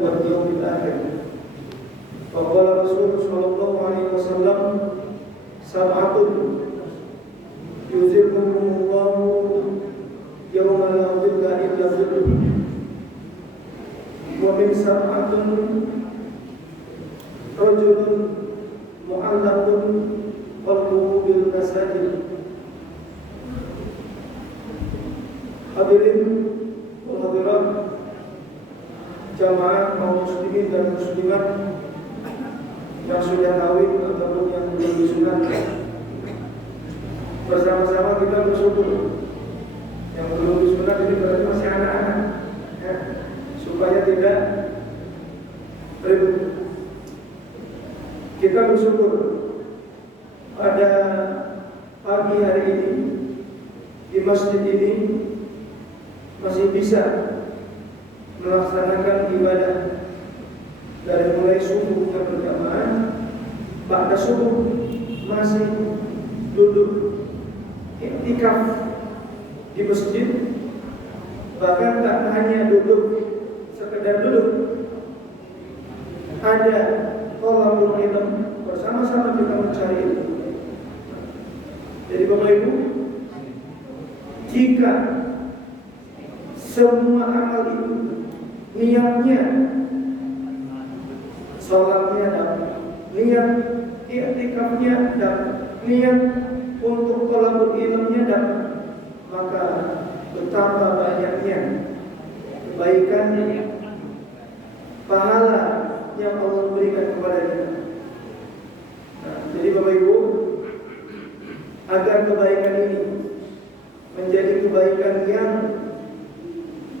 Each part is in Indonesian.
واليوم الآخر. وقال رسول صلى الله عليه وسلم سبعة يظلهم الله يوم لا ظل إلا ظله ومن سبعة رجل معلق قلبه بالمساجد. Hadirin wal hadirat jamaah kaum muslimin dan muslimat yang sudah kawin ataupun yang belum disunat, bersama-sama kita bersyukur. Yang belum disunat ini berarti masih anak-anak, ya, supaya tidak ribut. Kita bersyukur pada pagi hari ini di masjid ini masih bisa melaksanakan ibadah dari mulai subuhnya berjamaah, ba'da subuh masih duduk iktikaf di masjid. Bahkan tak hanya duduk sekedar duduk, ada thalabul ilm, bersama-sama kita mencari ilmu. Jadi Bapak Ibu, jika semua amal itu niatnya sholatnya dapat, niat i'tikafnya dapat, niat untuk thalabul ilmnya dapat, maka betapa banyaknya kebaikan, pahala yang Allah berikan kepada kita. Jadi Bapak Ibu, agar kebaikan ini menjadi kebaikan yang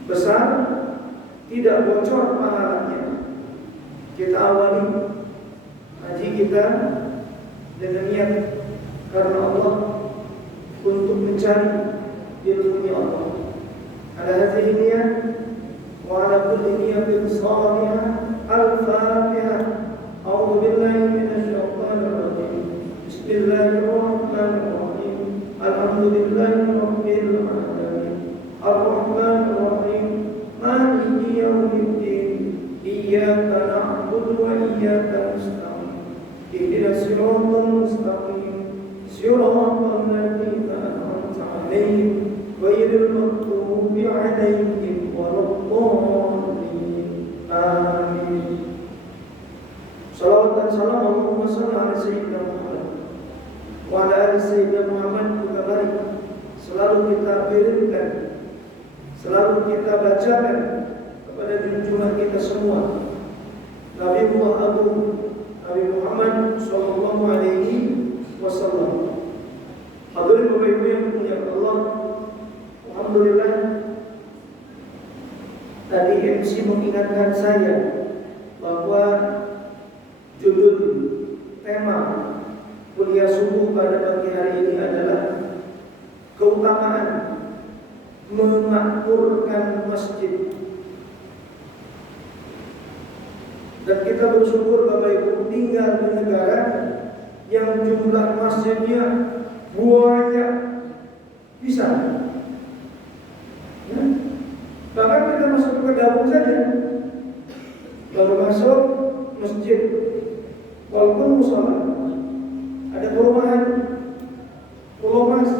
besar, tidak bocor pahalanya, kita awali haji kita dengan niat karena Allah, untuk mencari ilmunya Allah. Ala hadhihi niyyah wa ala kulli niyyatin salihah. Al-Fatihah. A'udzu billahi minasy syaithanir rajim. Bismillahirrahmanirrahim. Alhamdulillahi rabbil alamin. Ar-Rahmanir Rahim. Maliki yaumiddin. Iyyaka na'budu wa iyyaka nasta'in. Ihdinas siratal mustaqim. Siratal ladzina an'amta 'alaihim ghairil maghdubi 'alaihim waladdallin. Amin. Salawat dan salam Allahumma shalli ala sayyidina Muhammad wa ala ali sayyidina Muhammad. Juga mari selalu kita irimkan, selalu kita bacakan kepada junjungan kita semua, Nabi Nabi Muhammad sallallahu alaihi wasallam. Hadirin Bapak Ibu yang dimuliakan Allah, alhamdulillah tadi MC mengingatkan saya bahwa judul tema kuliah subuh pada pagi hari ini adalah keutamaan memakmurkan masjid. Dan kita bersyukur Bapak Ibu tinggal di negara yang jumlah masjidnya banyak, bisa. Ya. Bahkan kita masuk ke dapur saja, baru masuk masjid, walaupun musola, ada perumahan, pulau mas,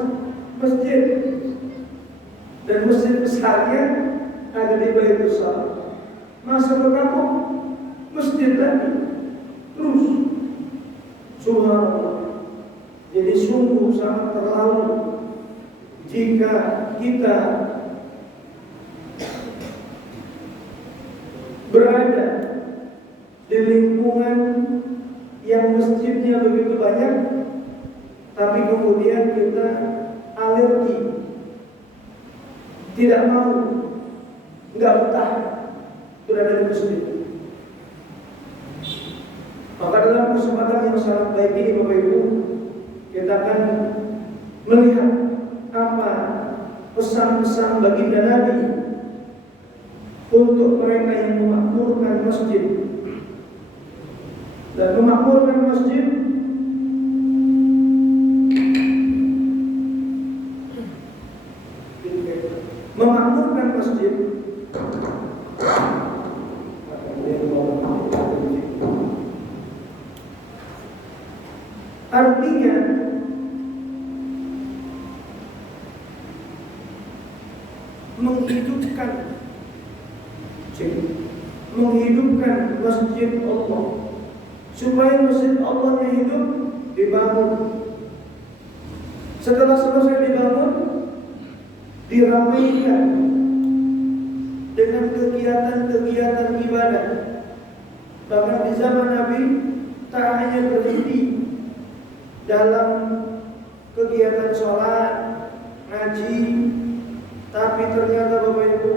masjid, dan masjid besarnya ada di Baitul Salam. Masuk ke kampung, masjid lagi, terus, subhanallah. Jadi sungguh sangat terlalu jika kita berada di lingkungan yang masjidnya begitu banyak, tapi kemudian kita alergi, tidak mau, nggak betah berada di masjid. Maka dalam kesempatan yang sangat baik ini Bapak Ibu, kita akan melihat apa pesan-pesan baginda Nabi untuk mereka yang memakmurkan masjid. Dan memakmurkan masjid Artinya menghidupkan masjid Allah. Supaya masjid Allahnya hidup, dibangun. Setelah selesai dibangun, diramaikan dengan kegiatan-kegiatan ibadah. Bahkan di zaman Nabi tak hanya berhenti dalam kegiatan sholat, ngaji, tapi ternyata Bapak Ibu,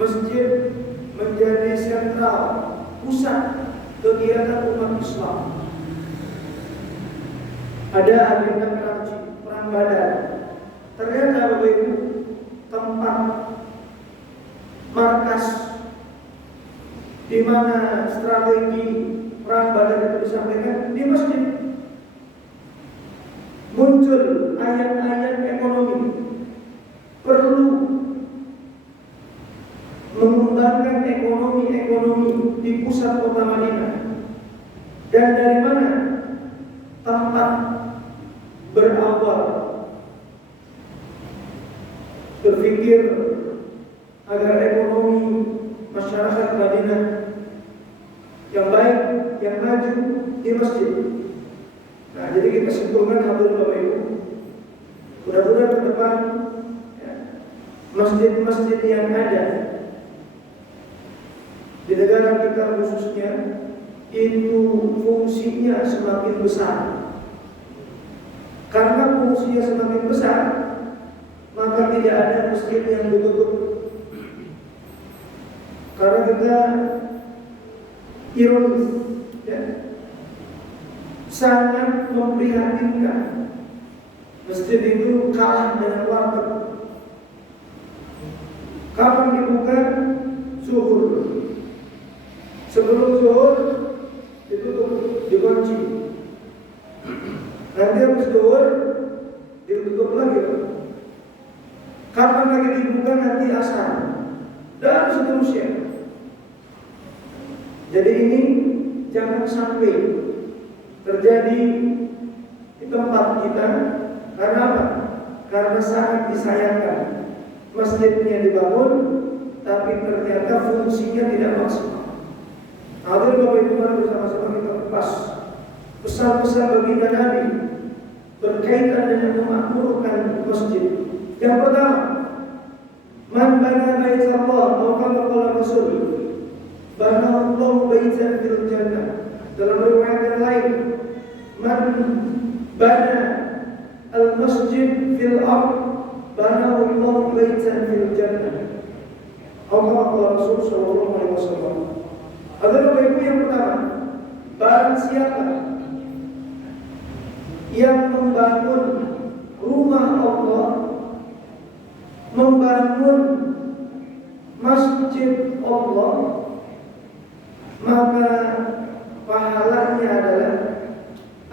masjid menjadi sentral, pusat kegiatan umat Islam. Ada agenda perang Badar. Ternyata Bapak Ibu, tempat markas di mana strategi perang Badar itu disampaikan di masjid. Muncul ayat-ayat ekonomi, perlu mengembangkan ekonomi di pusat kota Madinah. Dan dari mana tempat berawal berpikir agar ekonomi masyarakat Madinah yang baik, yang maju di masjid. Nah, jadi kita simpulkan hadirin Bapak Ibu, mudah-mudahan ke depan masjid-masjid yang ada di negara kita khususnya itu fungsinya semakin besar. Karena fungsinya semakin besar, maka tidak ada masjid yang ditutup. Karena kita ironis, ya, sangat memprihatinkan. Masjid itu kalah dengan warteg. Kapan dibuka? Zuhur. Sebelum zuhur ditutup, dikunci. Nanti habis zuhur ditutup lagi. Kapan lagi dibuka? Nanti asar. Dan seterusnya. Jadi ini jangan sampai terjadi di tempat kita. Karena apa? Karena sangat disayangkan masjidnya dibangun, tapi ternyata fungsinya tidak maksimal. Hadirin Bapak Ibu, mari bersama-sama kita kupas pesan-pesan baginda Nabi berkaitan dengan memakmurkan masjid. Yang pertama, man bana baitallah, atau qala Rasul, bana Allah baitan fil jannah. Dalam riwayat yang lain, man bana al-masjid fil ard, bana Allah baitan fil jannah. Allah Rasul sallallahu alaihi wasallam. Ada Bapak Ibu, yang pertama, barang siapa yang membangun rumah Allah, membangun masjid Allah, maka pahalanya adalah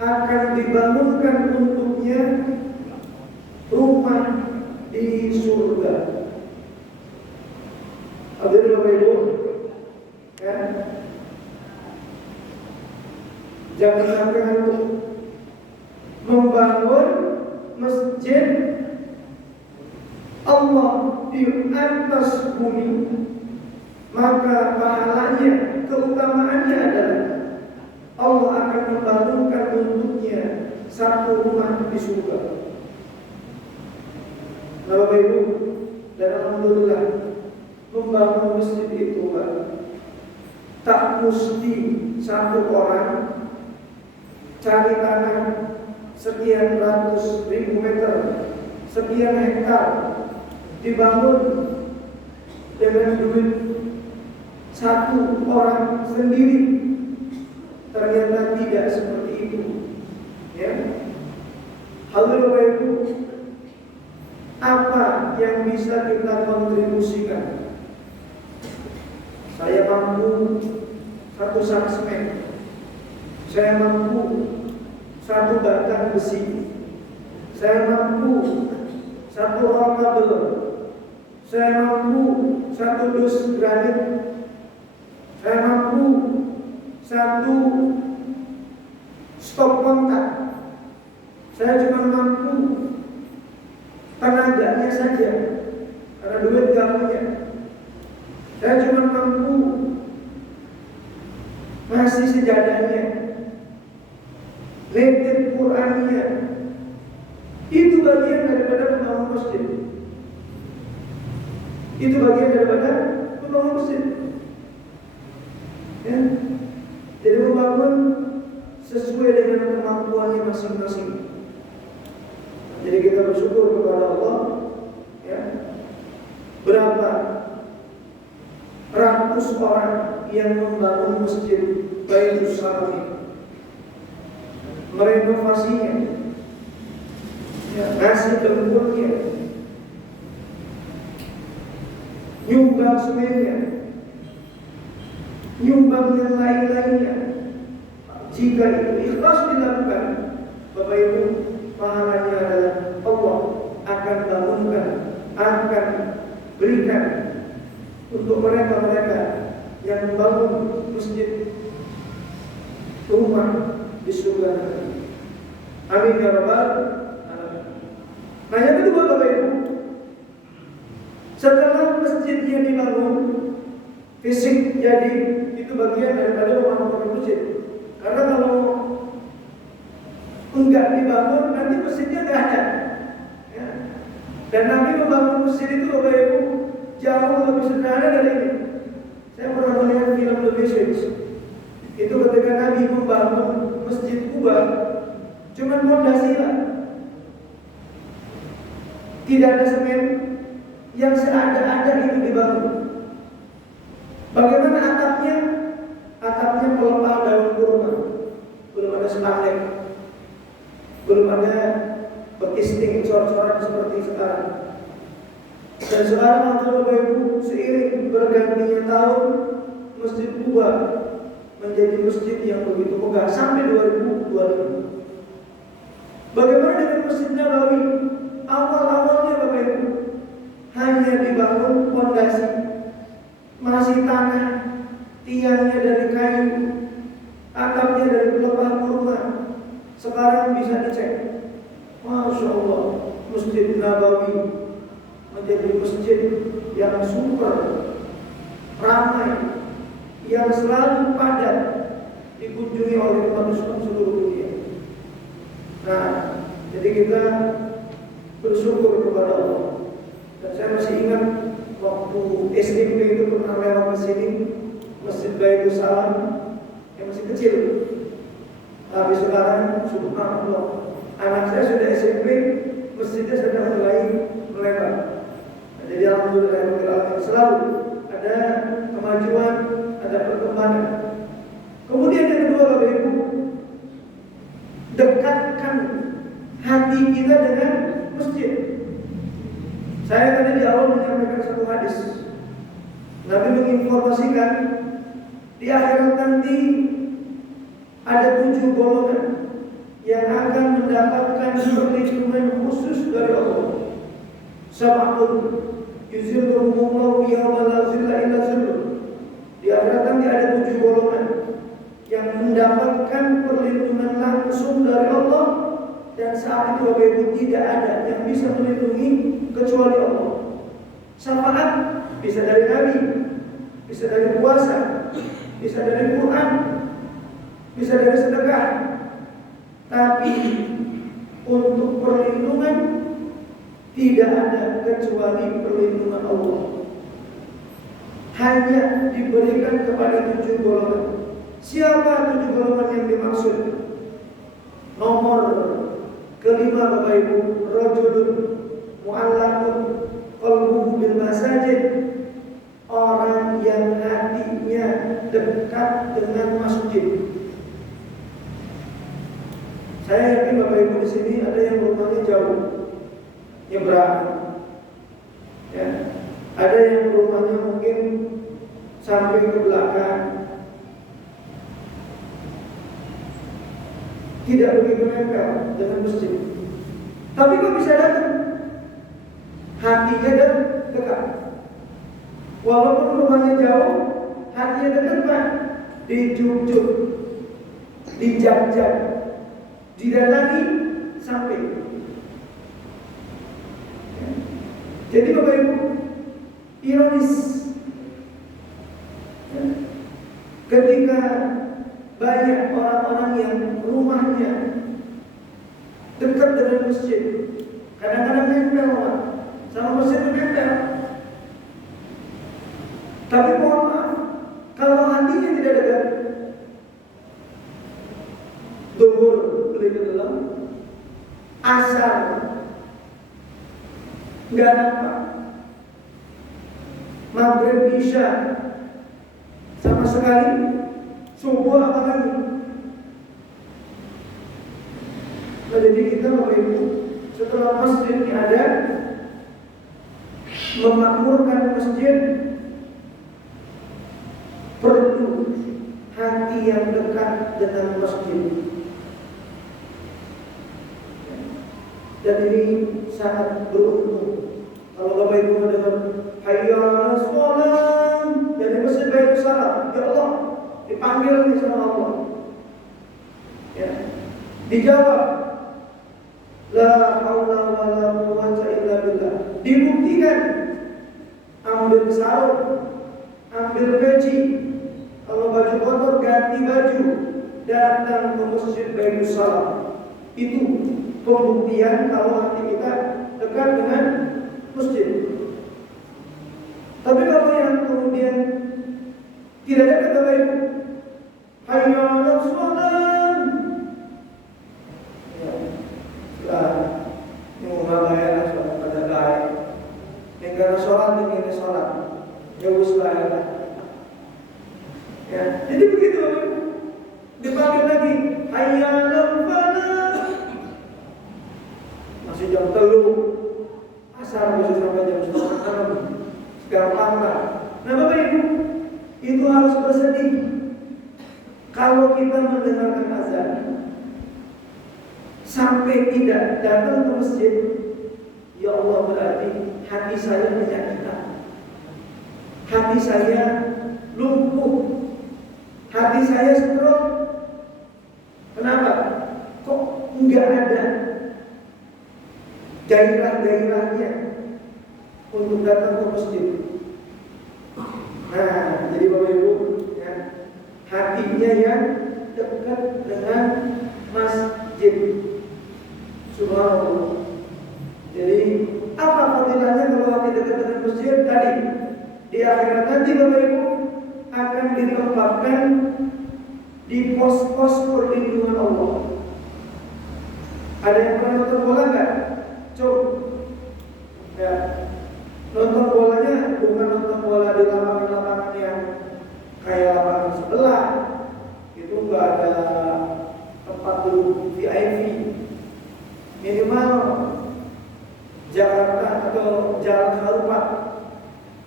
akan dibangunkan untuknya rumah di surga. Hadirin Bapak Ibu, ya, jangan sampai untuk membangun masjid Allah di atas bumi, maka pahalanya, keutamaannya adalah Allah akan membangunkan untuknya satu rumah di surga. Nah, Bapak Ibu, dan alhamdulillah membangun masjid itu, Pak, tak mesti satu orang cari tanah sekian ratus ribu meter, sekian hektar, dibangun dengan duit satu orang sendiri. Ternyata tidak seperti itu, ya. Hadirin Bapak Ibu, apa yang bisa kita kontribusikan? Saya mampu satu sak semen, saya mampu satu batang besi, saya mampu satu rol kabel, saya mampu satu dus granit, saya mampu satu stop kontak. Saya cuma mampu tenaganya saja, karena duit gak punya. Saya cuma mampu ngasih sejadahnya, letir Qur'annya. Itu bagian daripada membangun masjid. Itu bagian daripada membangun masjid. Ya. Jadi membangun sesuai dengan kemampuannya masing-masing. Jadi kita bersyukur kepada Allah, ya. Berapa ratus orang yang membangun masjid Baitus Salam, merenovasinya, ya, ngasih gemburnya, nyumbang semennya, nyumbang yang lain-lainnya. Jika itu ikhlas dilakukan, Bapak Ibu, pahalanya adalah Allah akan bangunkan, akan berikan untuk mereka-mereka yang membangun masjid, rumah di surga nanti. Amin ya rabbal alamin. Nah, yang kedua Bapak Ibu, setelah masjidnya dibangun, fisik jadi, itu bagian daripada membangun masjid. Karena kalau enggak dibangun, nanti masjidnya enggak ada, ya. Dan Nabi membangun masjid itu Bapak Ibu jauh lebih sederhana dari ini. Saya pernah melihat film The Message. Itu ketika Nabi membangun Masjid Kuba, cuma fondasi lah, tidak ada semen, yang seada-ada itu dibangun. Bagaimana atapnya? Atapnya pelepah daun kurma, belum ada spandek, belum ada bekisting cor-coran seperti sekarang. Dan sekarang Bapak Ibu, seiring bergantinya tahun, Masjid Kuba menjadi masjid yang begitu megah sampai 2025. Bagaimana dengan Masjid Nabawi? Awal-awalnya Bapak Ibu hanya dibangun fondasi, masih tanah, tiangnya dari kayu, atapnya dari pelepah kurma. Sekarang bisa dicek, Masya Allah, Masjid Nabawi menjadi masjid yang super ramai, yang selalu padat dikunjungi oleh umat Islam seluruh dunia. Nah, jadi kita bersyukur kepada Allah. Dan saya masih ingat waktu SMP itu pernah lewat ke sini, Masjid Baitus Salam yang masih kecil. Tapi sekarang subhanallah, anak saya sudah SMP, masjidnya sudah mulai melebar. Nah, jadi alhamdulillah selalu ada kemajuan, ada perkembangan. Kemudian yang kedua Bapak Ibu, dekatkan hati kita dengan masjid. Saya tadi di awal menyampaikan satu hadis. Nabi menginformasikan di akhirat nanti ada 7 golongan yang akan mendapatkan perlindungan khusus dari Allah. Sab'atun yuzilluhumullahu yawma la zilla illa zilluh. Di akhirat nanti ada 7 golongan yang mendapatkan perlindungan langsung dari Allah, dan saat itu Bapak Ibu tidak ada yang bisa melindungi kecuali Allah. Syafaat bisa dari Nabi, bisa dari puasa, bisa dari Quran, bisa dari sedekah. Tapi untuk perlindungan tidak ada kecuali perlindungan Allah. Hanya diberikan kepada 7 golongan. Siapa 7 golongan yang dimaksud? Nomor kelima Bapak Ibu, rajulun mu'allaqun qalbuhu bil masajid, orang yang hatinya dekat dengan masjid. Saya yakin Bapak Ibu di sini ada yang rumahnya jauh, nyebrang, ya. Ada yang rumahnya mungkin sampai ke belakang, tidak begitu nempel dengan masjid. Tapi kok bisa datang? Hatinya dekat. Walaupun rumahnya jauh, hatinya dekat Pak. Dijujuk, dijak-jak, didatangi sampai. Jadi Bapak Ibu, ironis ketika banyak orang-orang yang rumahnya dekat dengan masjid, kadang-kadang nempel sama masjid nempel. Tapi mohon maaf, kalau hatinya tidak dekat, duhur beli ke dalam, asar nggak nampak, maghrib isya sama sekali, subuh apalagi. Nah, jadi kita Bapak Ibu, setelah masjid ini ada, memakmurkan masjid perlu hati yang dekat dengan masjid. Dan ini sangat beruntung kalau Bapak Ibu mendengar hayya 'alas shalah dari masjid Baitul Salam, ya Allah, dipanggil nih sama Allah. Ya. Dijawab la haula wala quwwata illa billah. Dibuktikan, ambil sarung, ambil peci, kalau baju kotor ganti baju, datang ke masjid Baitul Salam. Itu pembuktian kalau hati kita dekat dengan masjid. Tapi kalau yang kemudian tidak dekat Bapak Ibu, hayya 'alas shalah, bayar sholat pada baik. Yang karena sholat, ya uslah ya. Jadi begitu, dipanggil lagi, hayya 'alal falah, masih jam 3, asar bisa sampai jam 5:30, sekarang tambah. Nah Bapak Ibu, itu harus bersedih kalau kita mendengarkan azan sampai tidak datang ke masjid. Ya Allah, berarti hati saya menyakitan, hati saya lumpuh, hati saya stroke. Kenapa? Kok enggak ada gairah-gairahnya untuk datang ke masjid? Nah, jadi Bapak Ibu, ya, hatinya yang dekat dengan masjid. Subhanallah. Jadi apa fadilahnya kalau hati dekat dengan masjid? Tadi di akhirat nanti Bapak Ibu akan ditempatkan di pos-pos perlindungan Allah. Ada yang pernah nonton bola nggak? Coba ya, nonton bolanya bukan nonton bola di lapangan-lapangan yang kayak lapangan sebelah, itu nggak ada tempat duduk VIP. Minimal Jakarta atau Jalan Harupat.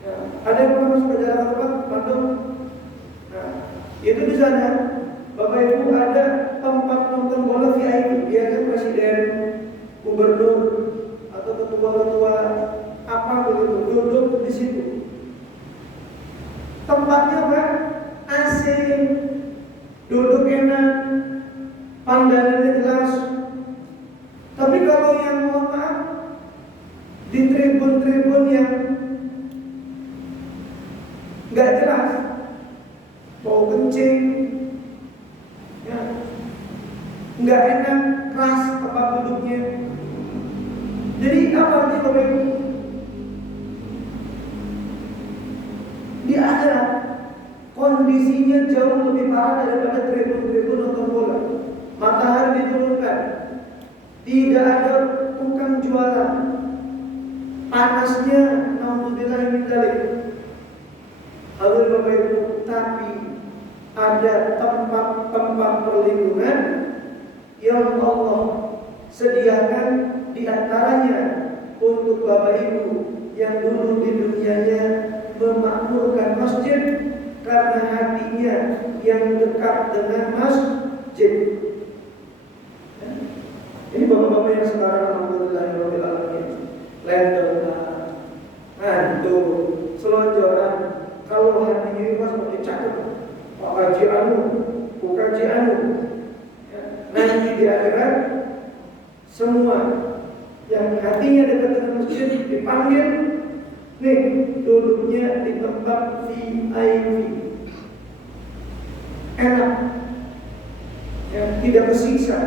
Ya, ada yang pernah masuk ke Jalan Harupat, Bandung? Nah, itu di sana Bapak Ibu ada tempat nonton bola VIP, biasanya presiden, gubernur, atau ketua-ketua apa begitu duduk di situ. Tempatnya apa? AC, duduk enak, pandangannya jelas. Tapi kalau yang mohon maaf di tribun-tribun yang nggak jelas, mau kencing, ya, nggak enak, keras tempat duduknya. Jadi apa artinya Bapak Ibu? Di akhirat kondisinya jauh lebih parah daripada tribun-tribun nonton bola. Matahari diturunkan, tidak ada tukang jualan, panasnya naudzubillah min dzalik. Hadirin Bapak Ibu, tapi ada tempat-tempat perlindungan yang Allah sediakan, di antaranya untuk Bapak Ibu yang dulu di dunianya memakmurkan masjid karena hatinya yang dekat dengan masjid. Ini bapak-bapak yang sekarang alhamdulillahirabbil alamin, lendotan, ngantuk, selonjoran. Kalau hatinya itu mas pakai cakep, Pak Haji Anu, bukan Haji Anu. Nanti di akhirat semua yang hatinya dekat dengan masjid dipanggil, nih duduknya di tempat VIP, enak, ya, tidak tersiksa.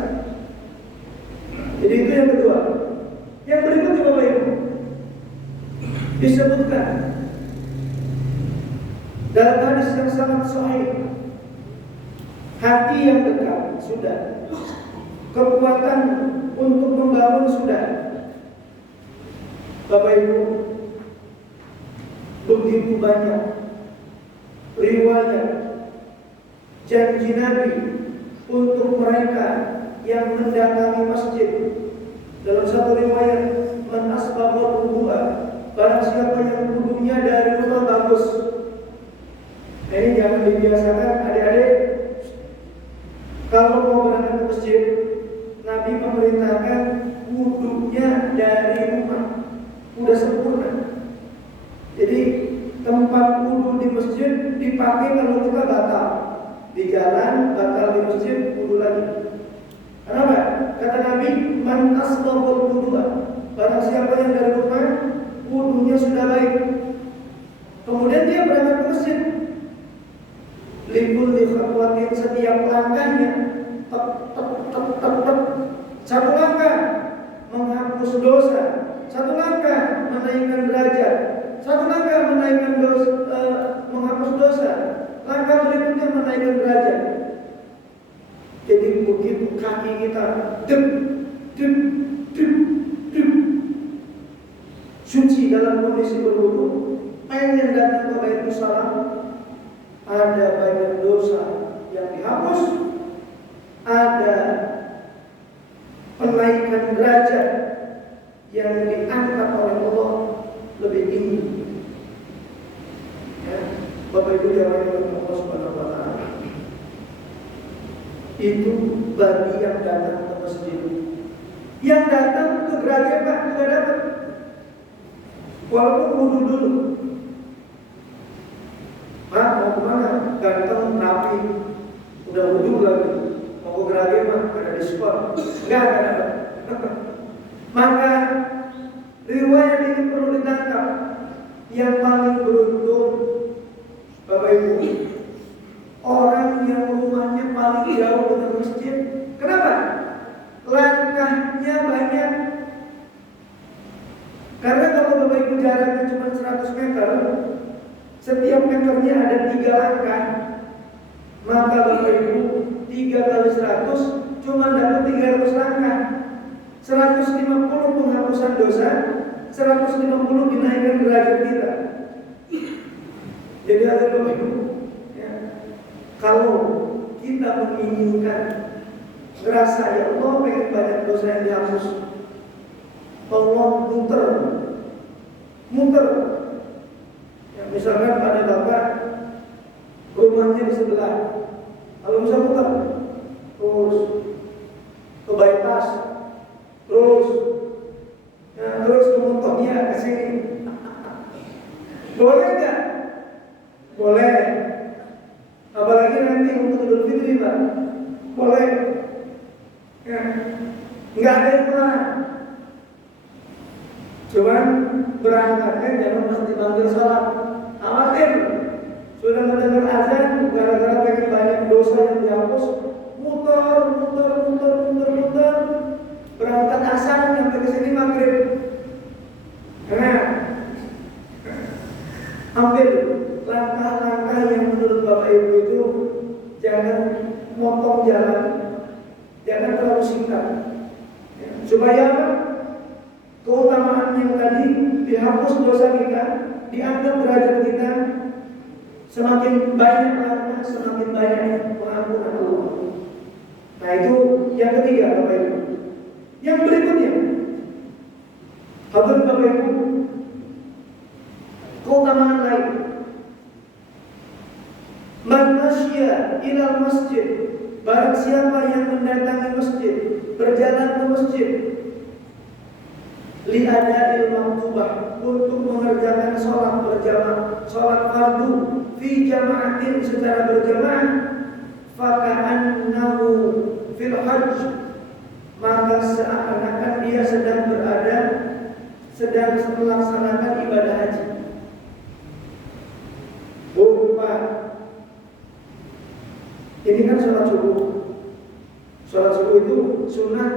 Jadi itu yang kedua. Yang berikutnya Bapak Ibu, disebutkan dalam hadis yang sangat sahih, hati yang dekat sudah, kekuatan untuk membangun sudah. Bapak Ibu, begitu banyak riwayat janji Nabi untuk mereka yang mendatangi masjid. Dalam satu riwayat, man asbagha wudu'a, barang siapa yang wudunya dari rumah bagus. Nah, ini jangan dibiasakan adik-adik. Kalau mau berangkat ke masjid, Nabi memerintahkan wudunya dari rumah, udah sempurna. Jadi tempat wudu di masjid dipakai kalau kita batal di jalan, batal di masjid, wudu lagi. Kenapa? Kata Nabi, man asbagha wudu'a, barang siapa yang dari rumah wudunya sudah baik, kemudian dia berangkat ke masjid, limpul dikhawatir setiap langkahnya, satu langkah menghapus dosa, satu langkah menaikkan derajat, satu langkah menaikkan dosa, menghapus dosa, langkah berikutnya menaikkan derajat. Jadi begitu kaki kita dep suci dalam kondisi berwudu, pengen datang ke Baitul Salam, ada banyak dosa yang dihapus, ada penaikan derajat yang diangkat oleh Allah lebih tinggi. Ya, Bapak Ibu yang dirahmati Allah Subhanahu wa taala. Itu bagi yang datang ke masjid. Yang datang ke gereja Pak juga dapat, walaupun wudu dulu. Pak mau kemana? Ganteng, rapi, udah wudu lagi. Mau ke gereja Pak, ada diskon. Enggak ada. Maka riwayat ini perlu ditangkap. Yang paling beruntung Bapak Ibu, orang yang rumahnya paling jauh dengan masjid. Kenapa? Langkahnya banyak. Karena kalau Bapak Ibu jaraknya cuma 100 meter, setiap meternya ada 3 langkah, maka Bapak Ibu 3 kali 100 cuma dapat 300 langkah. 150 penghapusan dosa, 150 dinaikkan derajat kita. Jadi ada Bapak Ibu, ya, kalau kita menginginkan ngerasa ya Allah pengen banyak dosa yang dihapus, tolong muter. Ya, misalkan pada Bapak rumahnya di sebelah, kalau bisa muter terus ke bypass, terus ke motornya ke sini, boleh nggak? Boleh. Apalagi nanti untuk Idul Fitri Pak, boleh. Ya, nggak ada yang melarang. Cuman berangkatnya jangan pas dipanggil sholat. Khawatir sudah mendengar azan, gara-gara pengen banyak dosa yang dihapus, muter, berangkat asar sampai ke sini maghrib. Nah, ambil langkah-langkah yang menurut Bapak Ibu itu jangan motong jalan, jangan terlalu singkat, ya, supaya keutamaan yang tadi dihapus dosa kita, diangkat derajat kita, semakin banyak langkah, semakin banyak pengampunan Allah. Nah itu yang ketiga Bapak Ibu. Yang berikutnya, hadirin Bapak Ibu, keutamaan lain. Man masya ilal masjid, barang siapa yang mendatangi masjid, berjalan ke masjid, li'ada'il maktubah, untuk mengerjakan sholat berjamaah, sholat fardu fi jama'atin, secara berjamaah, faka'annahu fil hajj, maka seakan-akan dia sedang melaksanakan ibadah haji. Pak, ini kan sholat subuh. Sholat subuh itu sunnah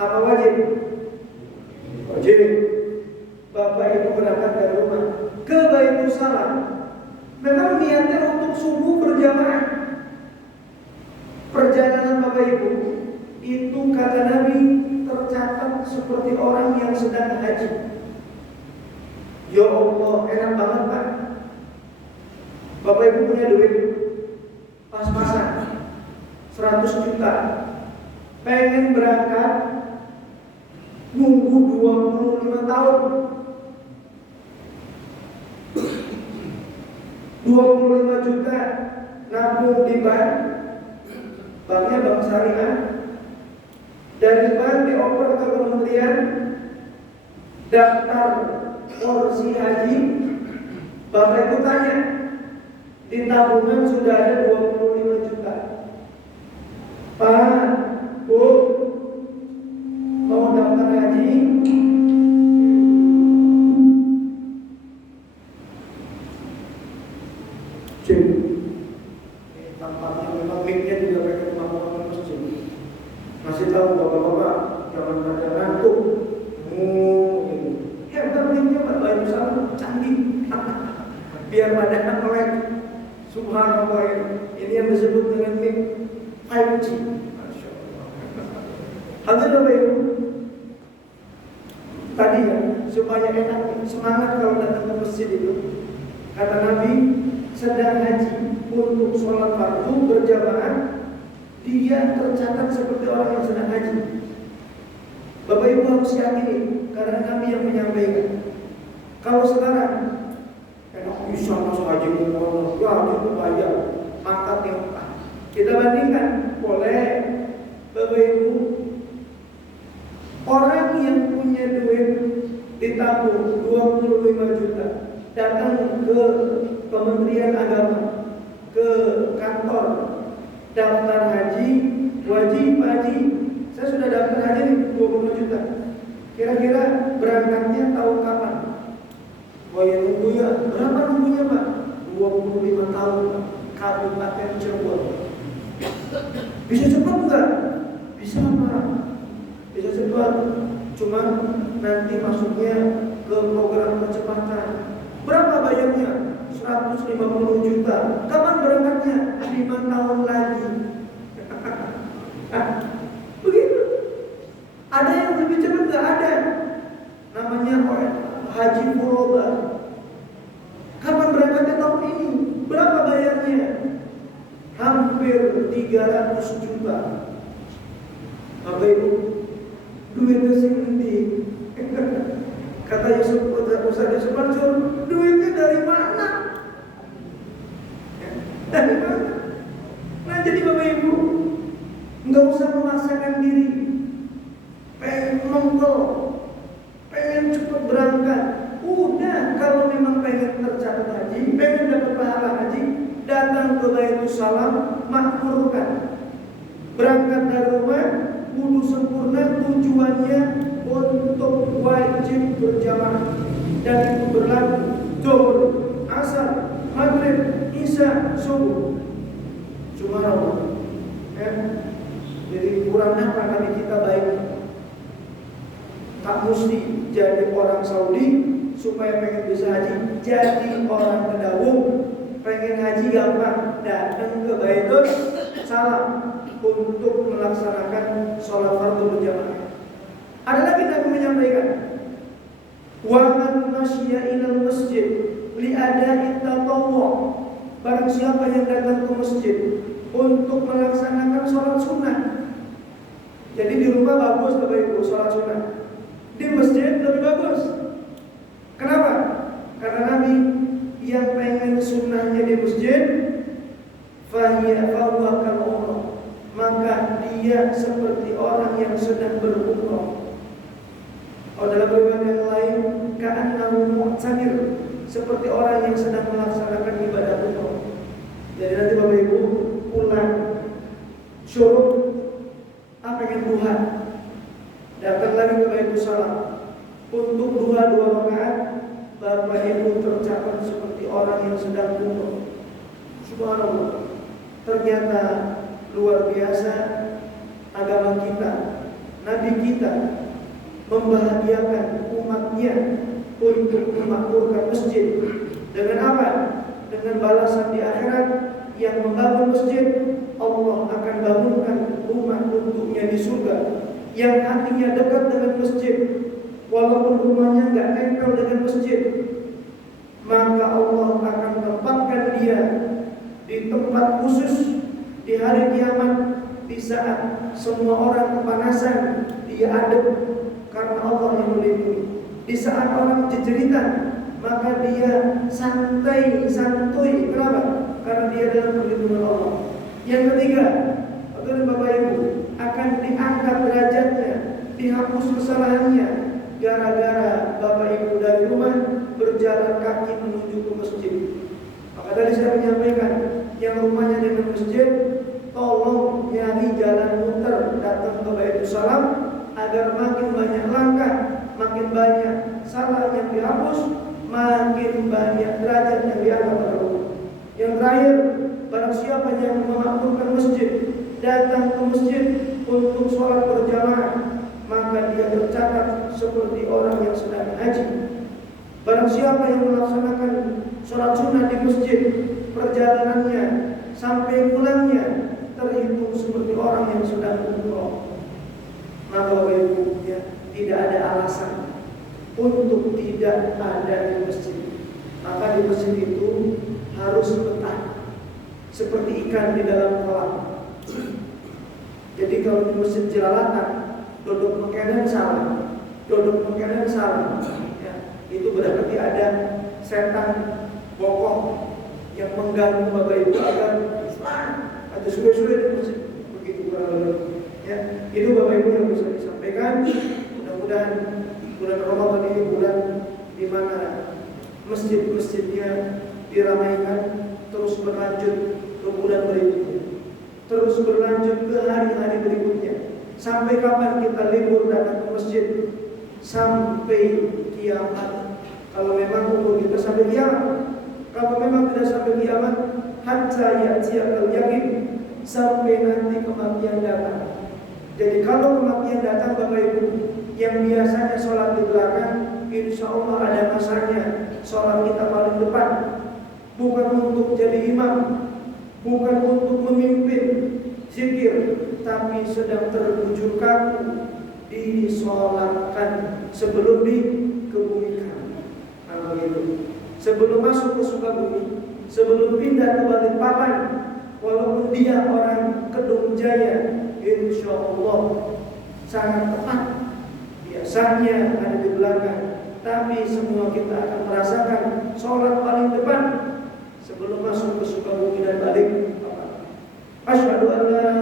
apa wajib? Wajib. Bapak ibu berangkat dari rumah ke Baitul Salam, memang niatnya untuk subuh berjamaah. Perjalanan bapak ibu itu kata Nabi tercatat seperti orang yang sedang haji. Ya Allah, enak banget Pak. Bapak ibu punya duit pas-pasan 100 juta, pengen berangkat, nunggu 25 tahun. 25 juta nabung di banknya bank syariah, dari bank dioper ke kementerian, daftar porsi haji. Bapak ibu tanya, di tabungan sudah ada 25 juta. Pak, Bu, mau daftar haji? Tampaknya memang mic-nya juga pakai kemampuan masjid. Masih tahu bapak-bapak jangan pada ngantuk. Hebat mic-nya Pak Bayu Salam, canggih. Biar pada melek. Subhanallah, ini yang disebut dengan mic 5G. Masya Allah. Hadir Bapak Ibu. Tadi ya, supaya enak semangat kalau datang ke masjid itu. Kata Nabi, sedang haji untuk sholat fardu berjamaah, dia tercatat seperti orang yang sedang haji. Bapak Ibu harus yakini, karena Nabi yang menyampaikan. Kalau sekarang enak bisa masuk haji umroh, ya itu bayar, angkat yang kita bandingkan, boleh Bapak Ibu. Orang yang punya duit ditabung 25 juta, datang ke Kementerian Agama, ke kantor daftar haji, wajib haji. Saya sudah daftar haji nih 25 juta. Kira-kira berangkatnya tahun kapan? Oh ya nunggu ya. Berapa nunggunya Pak? 25 tahun Pak. Kabupaten Cirebon. Bisa cepat enggak? Bisa Pak. Bisa cepat. Cuman nanti masuknya ke program kecepatan. Berapa bayarnya? 150 juta. Kapan berangkatnya? 5 tahun lagi. Begitu. Ada yang lebih cepat nggak? Ada. Namanya haji furoda. Kapan berangkatnya tahun ini? Berapa bayarnya? Hampir 300 juta. Bapak Ibu, duitnya segede. Kata Ustaz Yusuf Mansur, duitnya dari mana? Dari mana? Nah jadi Bapak Ibu, nggak usah memaksakan diri. Pengen nongol, pengen cepat berangkat. Udah, kalau memang pengen tercatat haji, pengen dapat pahala haji, datang ke Baitul Salam, makmurkan. Berangkat dari rumah, wudu sempurna, tujuannya untuk wajib berjamaah, dan itu berlaku zuhur, asar, maghrib, isya, subuh. Subhanallah. Jadi kurang apa kali kita baik. Tak mesti jadi orang Saudi supaya pengen bisa haji. Jadi orang Kedawung pengen haji gampang, datang ke Baitul Salam untuk melaksanakan sholat fardu berjamaah. Ada lagi Nabi menyampaikan, wa man masya ilal masjid li ada'i tatawwu. Barang siapa yang datang ke masjid untuk melaksanakan sholat sunnah. Jadi di rumah bagus Bapak Ibu sholat sunnah, di masjid lebih bagus. Kenapa? Karena Nabi yang pengen sunnahnya di masjid, fahiya fahuwa kal umrah, maka dia seperti orang yang sedang berumrah. Oh, dalam riwayat yang lain, ka'annahu mu'tamir, seperti orang yang sedang melaksanakan ibadah umrah. Jadi nanti Bapak Ibu pulang syuruk, pengen duha, datang datang lagi ke Baitul Salam untuk dua rakaat, Bapak Ibu tercatat seperti orang yang sedang umroh. Subhanallah. Ternyata luar biasa agama kita, Nabi kita membahagiakan umatnya untuk memakmurkan masjid. Dengan apa? Dengan balasan di akhirat. Yang membangun masjid, Allah akan bangunkan rumah untuknya di surga. Yang hatinya dekat dengan masjid, walaupun rumahnya nggak nempel dengan masjid, maka Allah akan tempatkan dia di tempat khusus di hari kiamat. Di saat semua orang kepanasan, dia adem karena Allah yang melindungi. Di saat orang jejeritan, maka dia santai. Kenapa? Karena dia dalam perlindungan Allah. Yang ketiga, Bapak Ibu, akan diangkat derajatnya, dihapus kesalahannya, gara-gara Bapak Ibu dari rumah berjalan kaki menuju ke masjid. Maka tadi saya menyampaikan, yang rumahnya dengan masjid, tolong nyari jalan muter datang ke Baitul Salam agar makin banyak langkah, makin banyak salah yang dihapus, makin banyak derajat yang diangkat oleh Allah. Yang terakhir, barang siapa yang memakmurkan masjid, datang ke masjid untuk sholat berjamaah, maka dia tercatat seperti orang yang sedang haji. Barang siapa yang melaksanakan sholat sunnah di masjid, perjalanannya sampai pulangnya terhitung seperti orang yang sedang umroh. Maka Bapak Ibu, ya, tidak ada alasan untuk tidak ada di masjid. Maka di masjid itu harus betah seperti ikan di dalam kolam. Jadi kalau di masjid jelalatan, duduk makanan salah, ya, itu berarti ada setan bokong yang mengganggu Bapak Ibu agar ada suwe-suwe di masjid. Begitu kurang lebih. Ya, itu Bapak Ibu yang bisa disampaikan. Mudah-mudahan bulan Ramadan ini bulan di mana masjid-masjidnya diramaikan, terus berlanjut ke bulan berikutnya, terus berlanjut ke hari-hari berikutnya. Sampai kapan kita libur datang ke masjid? Sampai kiamat. Kalau memang umur kita sampai kiamat. Kalau memang tidak sampai kiamat, hatta ya'tiyal yakin, sampai nanti kematian datang. Jadi kalau kematian datang Bapak Ibu, yang biasanya sholat di belakang, insya Allah ada masanya sholat kita paling depan. Bukan untuk jadi imam, bukan untuk memimpin zikir, tapi sedang terbujur kaku disolatkan sebelum dikebumikan. Nah, begitu. Sebelum masuk ke Sukabumi, sebelum pindah ke Balikpapan, walaupun dia orang Kedung Jaya, insya Allah sangat tepat. Biasanya ada di belakang, tapi semua kita akan merasakan sholat paling depan sebelum masuk ke Sukabumi dan Balikpapan. Asyhadu an la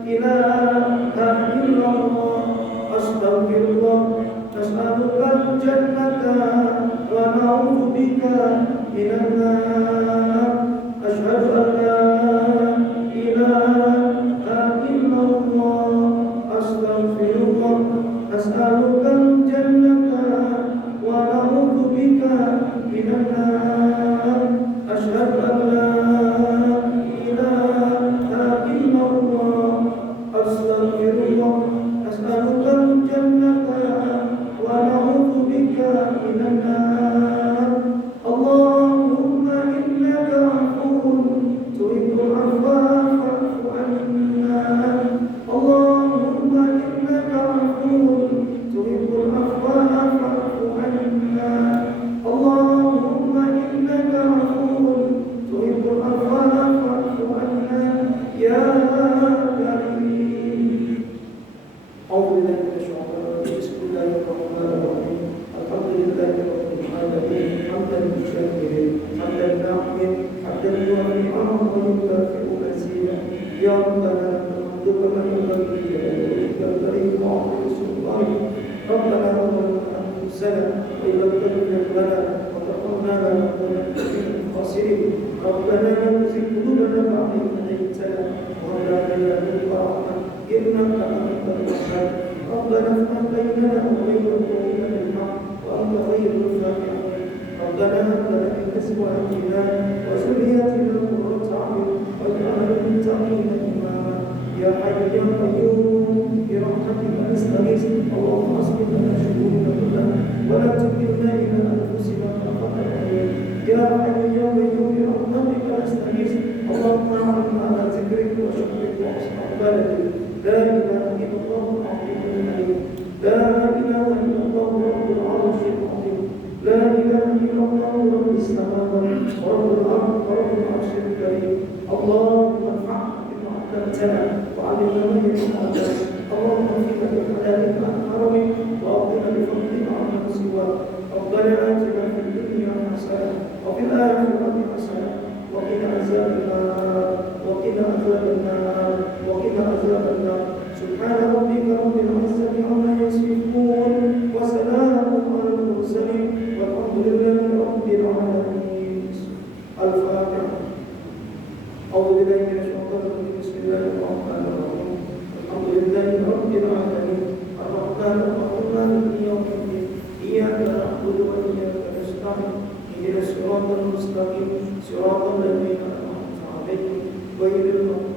ilaha illallah, astaghfirullah, nas'alukal jannata wa na'udzubika minan nar. Asyhadu an la ilaha illallah, astaghfirullah, nas'alukal jannata wa na'udzubika minan nar. Asyhadu an la ilaha illallah, astaghfirullah, nas'alukal jannata wa na'udzubika minan nar. Allahumma innaka afuwwun tuhibbul afwa fa'fu 'anna. Allahumma innaka afuwwun tuhibbul afwa fa'fu 'anna. Allahumma innaka afuwwun tuhibbul afwa fa'fu 'anna ya karim. A'udzu billahi minasyaitonir rajim. Bismillahirrahmanirrahim. Alhamdulillahirabbil alamin. Hamdan musyakirin, hamdan na'min, hamdan yu'affi'u wa yukafi'u mazida. Ya Rabbana hamduka man yughni ya karim wa sultan. Rabbana rabbana anfusana wa lam taghfir lana wa tarhamna lanakunanna minal khasirin. Rabbana la tuzigh qulubana ba'da idh hadaytana wa hab lana min ladunka rahmah innaka antal wahhab. ربنا افتح بيننا وبين قومنا بالحق وأنت خير الفاتحين ربنا هب لنا من أزواجنا وذرياتنا قرة أعين واجعلنا للمتقين إماما يا حي يا قيوم برحمتك نستغيث اللهم اصلح لنا شؤوننا كلها ولا تكلنا إلى أنفسنا طرفة عين يا حي يا قيوم برحمتك نستغيث اللهم أعنا على ذكرك وشكرك وحسن عبادتك لا إله إلا الله العظيم الحليم لا إله إلا الله رب العرش العظيم لا إله إلا الله رب السماوات ورب الأرض ورب العرش الكريم اللهم انفعنا بما علمتنا وعلمنا ما ينفعنا اللهم اغفر بحلالك عن حرمك واغفر بفضلك عمن سواك ربنا آتنا في الدنيا حسنة وفي الآخرة حسنة وقنا عذاب النار وقنا عذاب النار وقنا عذاب النار سبحان ربك رب العزة عما يصفون وسلام على المرسلين والحمد لله رب العالمين الفاتحة أعوذ بالله من الشيطان الرجيم بسم الله الرحمن الرحيم الحمد لله رب العالمين الرحمن الرحيم مالك يوم الدين إياك نعبد وإياك نستعين اهدنا الصراط المستقيم صراط الذين أنعمت عليهم غير المغضوب